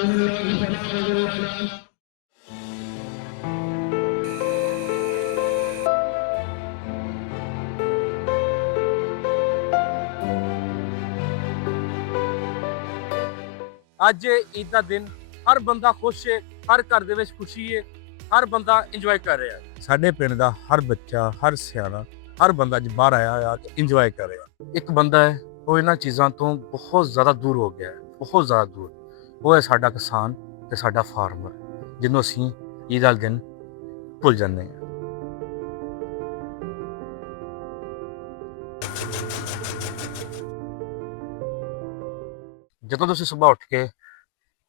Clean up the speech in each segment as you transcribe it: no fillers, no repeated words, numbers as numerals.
ਅੱਜ ਈਦ ਦਾ ਦਿਨ, ਹਰ ਬੰਦਾ ਖੁਸ਼ ਹੈ, ਹਰ ਘਰ ਦੇ ਵਿੱਚ ਖੁਸ਼ੀ ਹੈ, ਹਰ ਬੰਦਾ ਇੰਜੋਏ ਕਰ ਰਿਹਾ ਹੈ। ਸਾਡੇ ਪਿੰਡ ਦਾ ਹਰ ਬੱਚਾ, ਹਰ ਸਿਆਣਾ, ਹਰ ਬੰਦਾ ਅੱਜ ਬਾਹਰ ਆਇਆ ਹੋਇਆ ਇੰਜੋਏ ਕਰ ਰਿਹਾ। ਇੱਕ ਬੰਦਾ ਹੈ ਉਹ ਇਹਨਾਂ ਚੀਜ਼ਾਂ ਤੋਂ ਬਹੁਤ ਜ਼ਿਆਦਾ ਦੂਰ ਹੋ ਗਿਆ ਹੈ, ਬਹੁਤ ਜ਼ਿਆਦਾ ਦੂਰ। ਉਹ ਹੈ ਸਾਡਾ ਕਿਸਾਨ ਤੇ ਸਾਡਾ ਫਾਰਮਰ, ਜਿਹਨੂੰ ਅਸੀਂ ਈਦ ਵਾਲੇ ਦਿਨ ਭੁੱਲ ਜਾਂਦੇ ਹਾਂ। ਜਦੋਂ ਤੁਸੀਂ ਸਵੇਰ ਉੱਠ ਕੇ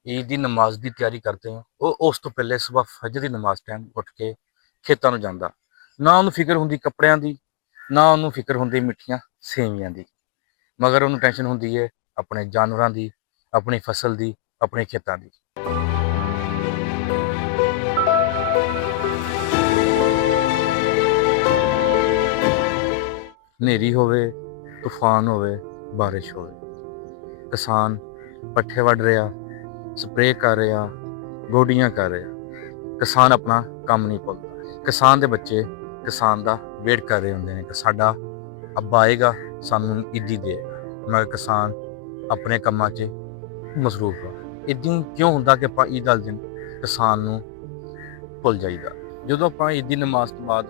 ਈਦ ਦੀ ਨਮਾਜ਼ ਦੀ ਤਿਆਰੀ ਕਰਦੇ ਹੋ, ਉਹ ਉਸ ਤੋਂ ਪਹਿਲੇ ਸਵੇਰ ਫਜਰ ਦੀ ਨਮਾਜ਼ ਟਾਈਮ ਉੱਠ ਕੇ ਖੇਤਾਂ ਨੂੰ ਜਾਂਦਾ। ਨਾ ਉਹਨੂੰ ਫਿਕਰ ਹੁੰਦੀ ਕੱਪੜਿਆਂ ਦੀ, ਨਾ ਉਹਨੂੰ ਫਿਕਰ ਹੁੰਦੀ ਮਿੱਠੀਆਂ ਸੇਵੀਆਂ ਦੀ, ਮਗਰ ਉਹਨੂੰ ਟੈਨਸ਼ਨ ਹੁੰਦੀ ਹੈ ਆਪਣੇ ਜਾਨਵਰਾਂ ਦੀ, ਆਪਣੀ ਫਸਲ ਦੀ, ਆਪਣੇ ਖੇਤਾਂ ਦੀ। ਹਨੇਰੀ ਹੋਵੇ, ਤੂਫਾਨ ਹੋਵੇ, ਬਾਰਿਸ਼ ਹੋਵੇ, ਕਿਸਾਨ ਪੱਠੇ ਵੱਢ ਰਿਹਾ, ਸਪਰੇਅ ਕਰ ਰਿਹਾ, ਗੋਡੀਆਂ ਕਰ ਰਿਹਾ। ਕਿਸਾਨ ਆਪਣਾ ਕੰਮ ਨਹੀਂ ਭੁੱਲਦਾ। ਕਿਸਾਨ ਦੇ ਬੱਚੇ ਕਿਸਾਨ ਦਾ ਵੇਟ ਕਰ ਰਹੇ ਹੁੰਦੇ ਨੇ ਕਿ ਸਾਡਾ ਅੱਬਾ ਆਏਗਾ, ਸਾਨੂੰ ਈਦੀ ਦੇਗਾ। ਮਗਰ ਕਿਸਾਨ ਆਪਣੇ ਕੰਮਾਂ 'ਚ ਮਸਰੂਫ ਆ। ਇੱਦਾਂ ਕਿਉਂ ਹੁੰਦਾ ਕਿ ਆਪਾਂ ਈਦ ਵਾਲੇ ਦਿਨ ਕਿਸਾਨ ਨੂੰ ਭੁੱਲ ਜਾਈਦਾ? ਜਦੋਂ ਆਪਾਂ ਈਦ ਦੀ ਨਮਾਜ਼ ਤੋਂ ਬਾਅਦ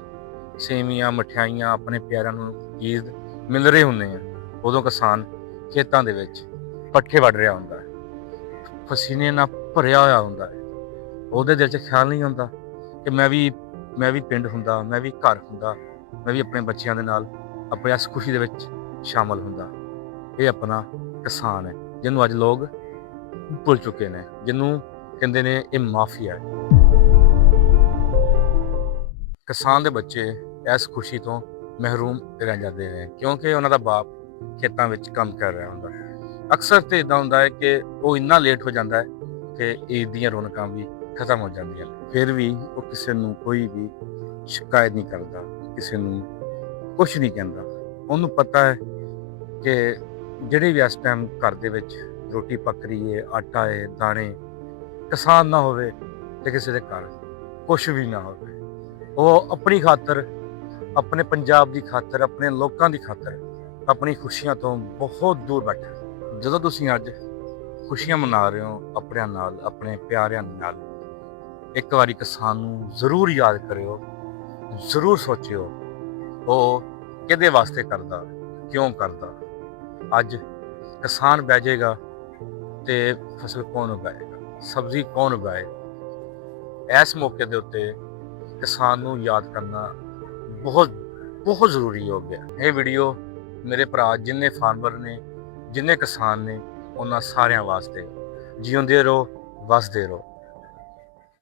ਸੇਵੀਆਂ, ਮਠਿਆਈਆਂ ਆਪਣੇ ਪਿਆਰਿਆਂ ਨੂੰ ਈਦ ਮਿਲ ਰਹੇ ਹੁੰਦੇ ਆ, ਉਦੋਂ ਕਿਸਾਨ ਖੇਤਾਂ ਦੇ ਵਿੱਚ ਪੱਠੇ ਵੱਢ ਰਿਹਾ ਹੁੰਦਾ ਹੈ, ਪਸੀਨੇ ਨਾਲ ਭਰਿਆ ਹੋਇਆ ਹੁੰਦਾ ਹੈ। ਉਹਦੇ ਦਿਲ 'ਚ ਖਿਆਲ ਨਹੀਂ ਹੁੰਦਾ ਕਿ ਮੈਂ ਵੀ ਪਿੰਡ ਹੁੰਦਾ, ਮੈਂ ਵੀ ਘਰ ਹੁੰਦਾ, ਮੈਂ ਵੀ ਆਪਣੇ ਬੱਚਿਆਂ ਦੇ ਨਾਲ ਆਪਣੀ ਇਸ ਖੁਸ਼ੀ ਦੇ ਵਿੱਚ ਸ਼ਾਮਲ ਹੁੰਦਾ। ਇਹ ਆਪਣਾ ਕਿਸਾਨ ਹੈ, ਜਿਹਨੂੰ ਅੱਜ ਲੋਕ ਭੁੱਲ ਚੁੱਕੇ ਨੇ, ਜਿਹਨੂੰ ਕਹਿੰਦੇ ਨੇ ਇਹ ਮਾਫੀਆ ਹੈ। ਕਿਸਾਨ ਦੇ ਬੱਚੇ ਇਸ ਖੁਸ਼ੀ ਤੋਂ ਮਹਿਰੂਮ ਰਹਿ ਜਾਂਦੇ ਨੇ, ਕਿਉਂਕਿ ਉਹਨਾਂ ਦਾ ਬਾਪ ਖੇਤਾਂ ਵਿੱਚ ਕੰਮ ਕਰ ਰਿਹਾ ਹੁੰਦਾ। ਅਕਸਰ ਤੇ ਇਦਾਂ ਹੁੰਦਾ ਹੈ ਕਿ ਉਹ ਇੰਨਾ ਲੇਟ ਹੋ ਜਾਂਦਾ ਹੈ ਕਿ ਈਦ ਦੀਆਂ ਰੌਣਕਾਂ ਵੀ ਖਤਮ ਹੋ ਜਾਂਦੀਆਂ ਨੇ। ਫਿਰ ਵੀ ਉਹ ਕਿਸੇ ਨੂੰ ਕੋਈ ਵੀ ਸ਼ਿਕਾਇਤ ਨਹੀਂ ਕਰਦਾ, ਕਿਸੇ ਨੂੰ ਕੁਛ ਨਹੀਂ ਕਹਿੰਦਾ। ਉਹਨੂੰ ਪਤਾ ਹੈ ਕਿ ਜਿਹੜੇ ਵੀ ਇਸ ਟਾਈਮ ਘਰ ਦੇ ਵਿੱਚ ਰੋਟੀ ਪੱਕ ਰਹੀ ਹੈ, ਆਟਾ ਹੈ, ਦਾਣੇ, ਕਿਸਾਨ ਨਾ ਹੋਵੇ ਤੇ ਕਿਸੇ ਦੇ ਘਰ ਕੁਛ ਵੀ ਨਾ ਹੋਵੇ। ਉਹ ਆਪਣੀ ਖਾਤਰ, ਆਪਣੇ ਪੰਜਾਬ ਦੀ ਖਾਤਰ, ਆਪਣੇ ਲੋਕਾਂ ਦੀ ਖਾਤਰ ਆਪਣੀ ਖੁਸ਼ੀਆਂ ਤੋਂ ਬਹੁਤ ਦੂਰ ਬੈਠਾ। ਜਦੋਂ ਤੁਸੀਂ ਅੱਜ ਖੁਸ਼ੀਆਂ ਮਨਾ ਰਹੇ ਹੋ ਆਪਣਿਆਂ ਨਾਲ, ਆਪਣੇ ਪਿਆਰਿਆਂ ਨਾਲ, ਇੱਕ ਵਾਰੀ ਕਿਸਾਨ ਨੂੰ ਜ਼ਰੂਰ ਯਾਦ ਕਰਿਓ, ਜ਼ਰੂਰ ਸੋਚਿਓ ਉਹ ਕਿਹਦੇ ਵਾਸਤੇ ਕਰਦਾ, ਕਿਉਂ ਕਰਦਾ। ਅੱਜ ਕਿਸਾਨ ਬਹਿ ਜਾਏਗਾ ਤੇ ਫਸਲ ਕੌਣ ਉਗਾਏਗਾ, ਸਬਜ਼ੀ ਕੌਣ ਉਗਾਏ? ਇਸ ਮੌਕੇ ਦੇ ਉੱਤੇ ਕਿਸਾਨ ਨੂੰ ਯਾਦ ਕਰਨਾ ਬਹੁਤ ਬਹੁਤ ਜ਼ਰੂਰੀ ਹੋ ਗਿਆ। ਇਹ ਵੀਡੀਓ ਮੇਰੇ ਭਰਾ ਜਿੰਨੇ ਫਾਰਮਰ ਨੇ, ਜਿੰਨੇ ਕਿਸਾਨ ਨੇ, ਉਹਨਾਂ ਸਾਰਿਆਂ ਵਾਸਤੇ। ਜਿਉਂਦੇ ਰਹੋ, ਵਸਦੇ ਰਹੋ।